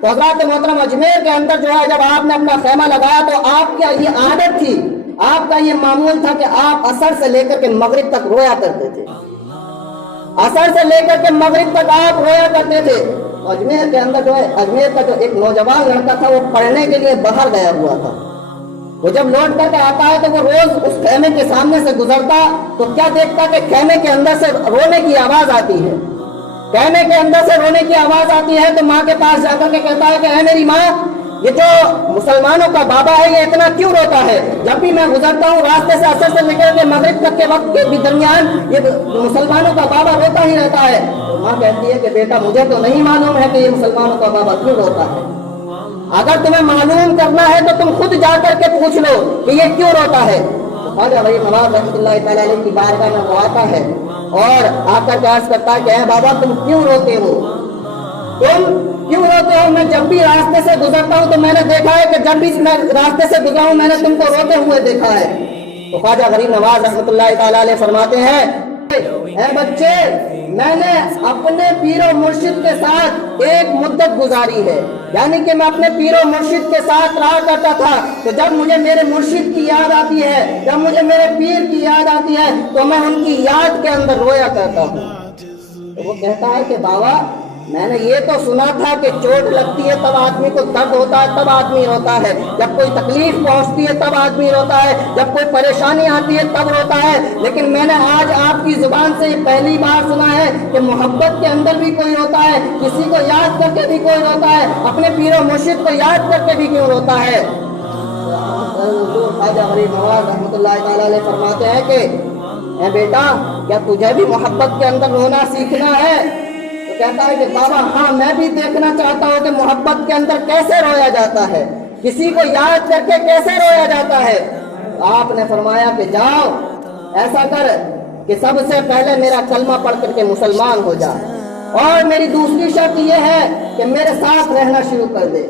تو حضرات محترم اجمیر کے اندر جو ہے جب آپ نے اپنا خیمہ لگایا تو آپ کی یہ عادت تھی، آپ کا یہ معمول تھا کہ آپ عصر سے لے کر کے مغرب تک رویا کرتے تھے، عصر سے لے کر کے مغرب تک آپ رویا کرتے تھے۔ اجمیر کے اندر جو ہے اجمیر کا جو ایک نوجوان لڑکا تھا وہ پڑھنے کے لیے باہر گیا ہوا تھا، وہ جب لوٹ کر کے آتا ہے تو وہ روز اس خیمے کے سامنے سے گزرتا تو کیا دیکھتا کہ خیمے کے اندر سے رونے کی آواز آتی ہے، خیمے کے اندر سے رونے کی آواز آتی ہے تو ماں کے پاس جا کر کے کہتا ہے کہ اے میری ماں، یہ جو مسلمانوں کا بابا ہے یہ اتنا کیوں روتا ہے؟ جب بھی میں گزرتا ہوں راستے سے عصر سے نکل کے مغرب تک کے وقت کے بھی درمیان یہ مسلمانوں کا بابا روتا ہی رہتا ہے۔ تو ماں کہتی ہے کہ بیٹا مجھے تو نہیں معلوم ہے کہ یہ مسلمانوں کا بابا کیوں روتا ہے، اگر تمہیں معلوم کرنا ہے تو تم خود جا کر کے پوچھ لو کہ یہ کیوں روتا ہے۔ خواجہ غریب نواز رحمۃ اللہ تعالی علیہ کی بارگاہ میں وہ آتا ہے اور آ کر کے عرض کرتا ہے کہ اے بابا تم کیوں روتے ہو، تم کیوں روتے ہو؟ میں جب بھی راستے سے گزرتا ہوں تو میں نے دیکھا ہے کہ جب بھی میں راستے سے گزرا ہوں میں نے تم کو روتے ہوئے دیکھا ہے۔ تو خواجہ غریب نواز رحمۃ اللہ تعالی علیہ فرماتے ہیں اے بچے، میں نے اپنے پیر و مرشد کے ساتھ ایک مدت گزاری ہے، یعنی کہ میں اپنے پیر و مرشد کے ساتھ رہا کرتا تھا، تو جب مجھے میرے مرشد کی یاد آتی ہے، جب مجھے میرے پیر کی یاد آتی ہے تو میں ان کی یاد کے اندر رویا کرتا ہوں۔ تو وہ کہتا ہے کہ بابا میں نے یہ تو سنا تھا کہ چوٹ لگتی ہے تب آدمی کو درد ہوتا ہے، تب آدمی روتا ہے، جب کوئی تکلیف پہنچتی ہے تب آدمی روتا ہے، جب کوئی پریشانی آتی ہے تب روتا ہے، لیکن میں نے آج آپ کی زبان سے یہ پہلی بار سنا ہے کہ محبت کے اندر بھی کوئی روتا ہے، کسی کو یاد کر کے بھی کوئی روتا ہے، اپنے پیر و مرشد کو یاد کر کے بھی کیوں روتا ہے۔ خواجہ غریب نواز رحمۃ اللہ تعالی علیہ فرماتے ہیں کہ اے بیٹا کیا تجھے بھی محبت کے اندر رونا سیکھنا ہے؟ تو کہتا ہے کہ بابا ہاں میں بھی دیکھنا چاہتا ہوں کہ محبت کے اندر کیسے رویا جاتا ہے، کسی کو یاد کر کے کیسے رویا جاتا ہے۔ آپ نے فرمایا کہ جاؤ ایسا کر کہ سب سے پہلے میرا کلمہ پڑھ کر کے مسلمان ہو جا، اور میری دوسری شرط یہ ہے کہ میرے ساتھ رہنا شروع کر دے۔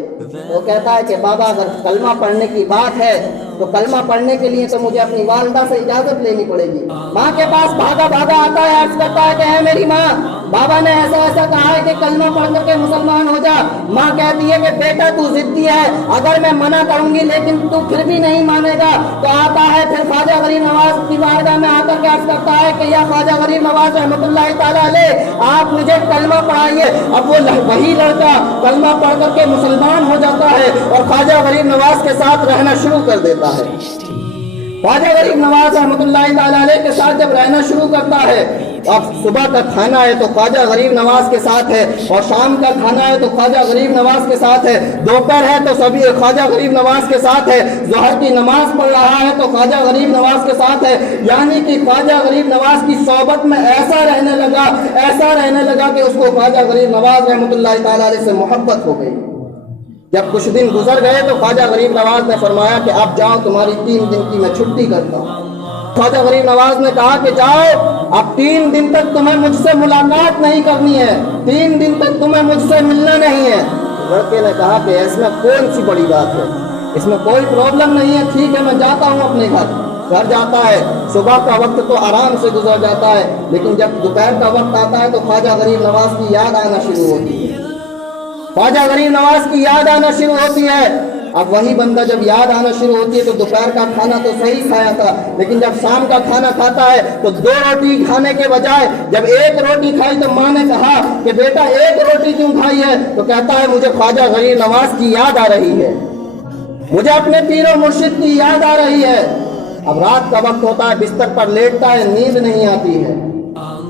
وہ کہتا ہے کہ بابا اگر کلمہ پڑھنے کی بات ہے تو کلمہ پڑھنے کے لیے تو مجھے اپنی والدہ سے اجازت لینی پڑے گی۔ ماں کے پاس بھاگا بھاگا آتا ہے، عرض کرتا ہے کہ اے میری ماں، بابا نے ایسا ایسا کہا ہے کہ کلمہ پڑھ کر کے مسلمان ہو جا۔ ماں کہتی ہے کہ بیٹا تو ضدی ہے، اگر میں منع کروں گی لیکن تو پھر بھی نہیں مانے گا۔ تو آتا ہے پھر خواجہ غریب نواز کی بارگاہ میں آ کر کے عرض کرتا ہے کہ یا خواجہ غریب نواز رحمۃ اللہ تعالی علیہ آپ مجھے کلمہ پڑھائیے۔ اب وہ وہی لڑکا کلمہ پڑھ کر کے مسلمان ہو جاتا ہے اور خواجہ غریب نواز کے ساتھ رہنا شروع کر دیتا ہے۔ خواجہ غریب نواز رحمۃ اللہ تعالی علیہ کے ساتھ جب رہنا شروع کرتا ہے، اب صبح کا کھانا ہے تو خواجہ غریب نواز کے ساتھ ہے، اور شام کا کھانا ہے تو خواجہ غریب نواز کے ساتھ ہے، دوپہر ہے تو سبھی خواجہ غریب نواز کے ساتھ ہے، ظہر کی نماز پڑھ رہا ہے تو خواجہ غریب نواز کے ساتھ ہے۔ یعنی کہ خواجہ غریب نواز کی صحبت میں ایسا رہنے لگا کہ اس کو خواجہ غریب نواز رحمۃ اللہ تعالی علیہ سے محبت ہو گئی۔ جب کچھ دن گزر گئے تو خواجہ غریب نواز نے فرمایا کہ اب جاؤ تمہاری 3 دن کی میں چھٹی کرتا ہوں۔ خواجہ غریب نواز نے کہا کہ جاؤ اب 3 دن تک تمہیں مجھ سے ملاقات نہیں کرنی ہے، 3 دن تک تمہیں مجھ سے ملنا نہیں ہے۔ لڑکے نے کہا کہ اس میں کون سی بڑی بات ہے، اس میں کوئی پرابلم نہیں ہے، ٹھیک ہے میں جاتا ہوں اپنے گھر جاتا ہے۔ صبح کا وقت تو آرام سے گزر جاتا ہے، لیکن جب دوپہر کا وقت آتا ہے تو خواجہ غریب نواز کی یاد آنا شروع ہوتی ہے، خواجہ غریب نواز کی یاد آنا شروع ہوتی ہے۔ اب وہی بندہ جب یاد آنا شروع ہوتی ہے تو دوپہر کا کھانا تو صحیح کھایا تھا، لیکن جب شام کا کھانا کھاتا ہے تو 2 روٹی کھانے کے بجائے جب 1 روٹی کھائی تو ماں نے کہا کہ بیٹا 1 روٹی کیوں کھائی ہے؟ تو کہتا ہے مجھے خواجہ غریب نواز کی یاد آ رہی ہے، مجھے اپنے پیر و مرشد کی یاد آ رہی ہے۔ اب رات کا وقت ہوتا ہے، بستر پر لیٹتا ہے، نیند نہیں آتی ہے۔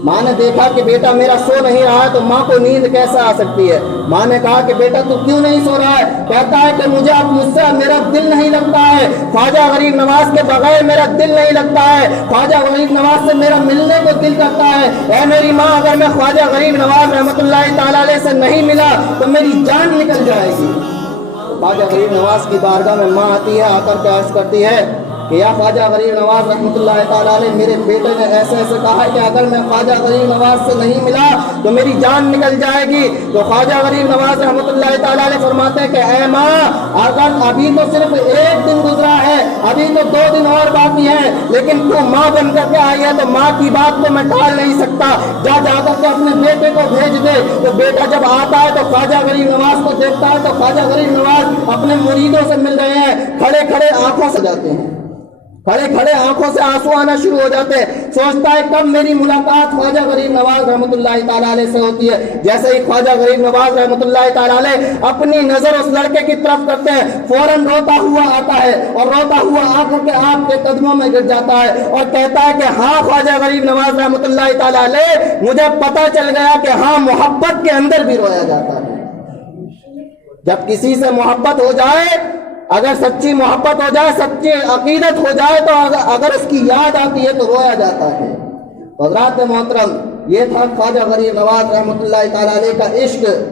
ماں نے دیکھا کہ بیٹا میرا سو نہیں رہا ہے تو ماں کو نیند کیسے آ سکتی ہے؟ ماں نے کہا کہ بیٹا تو کیوں نہیں سو رہا ہے؟ کہتا ہے کہ مجھے اب مجھ سے میرا دل نہیں لگتا ہے، خواجہ غریب نواز کے بغیر میرا دل نہیں لگتا ہے، خواجہ غریب نواز سے میرا ملنے کو دل کرتا ہے۔ اے میری ماں، اگر میں خواجہ غریب نواز رحمۃ اللہ تعالی علیہ سے نہیں ملا تو میری جان نکل جائے گی۔ خواجہ غریب نواز کی بارگاہ میں ماں آتی ہے، آ کر کے عرض کرتی ہے کہ یا خواجہ غریب نواز رحمۃ اللہ تعالیٰ علیہ میرے بیٹے نے ایسے ایسے کہا ہے کہ اگر میں خواجہ غریب نواز سے نہیں ملا تو میری جان نکل جائے گی. تو خواجہ غریب نواز رحمۃ اللہ تعالیٰ علیہ فرماتے ہیں کہ اے ماں اگر ابھی تو صرف ایک دن گزرا ہے, ابھی تو 2 دن اور باقی ہیں, لیکن تو ماں بن کر کے آئی ہے تو ماں کی بات کو میں ٹال نہیں سکتا. جا کر کے اپنے بیٹے کو بھیج دے. تو بیٹا جب آتا ہے تو خواجہ غریب نواز کو دیکھتا ہے تو خواجہ غریب نواز اپنے مریدوں سے مل رہے ہیں, کھڑے کھڑے آنکھوں سے جاتے ہیں, کھڑے کھڑے آنکھوں سے آنسو آنا شروع ہو جاتے ہیں. سوچتا ہے کب میری ملاقات خواجہ غریب نواز رحمۃ اللہ تعالیٰ علیہ سے ہوتی ہے. جیسے ہی خواجہ غریب نواز رحمۃ اللہ تعالیٰ علیہ اپنی نظر اس لڑکے کی طرف کرتے ہیں, فوراً روتا ہوا آتا ہے اور روتا ہوا آ کر کے آپ کے قدموں میں گر جاتا ہے اور کہتا ہے کہ ہاں خواجہ غریب نواز رحمۃ اللہ تعالیٰ علیہ, مجھے پتہ چل گیا کہ ہاں محبت کے اندر بھی رویا جاتا ہے. جب کسی سے محبت ہو جائے, اگر سچی محبت ہو جائے, سچی عقیدت ہو جائے, تو اگر اس کی یاد آتی ہے تو رویا جاتا ہے. حضرات محترم, یہ تھا خواجہ غریب نواز رحمۃ اللہ تعالیٰ علیہ کا عشق.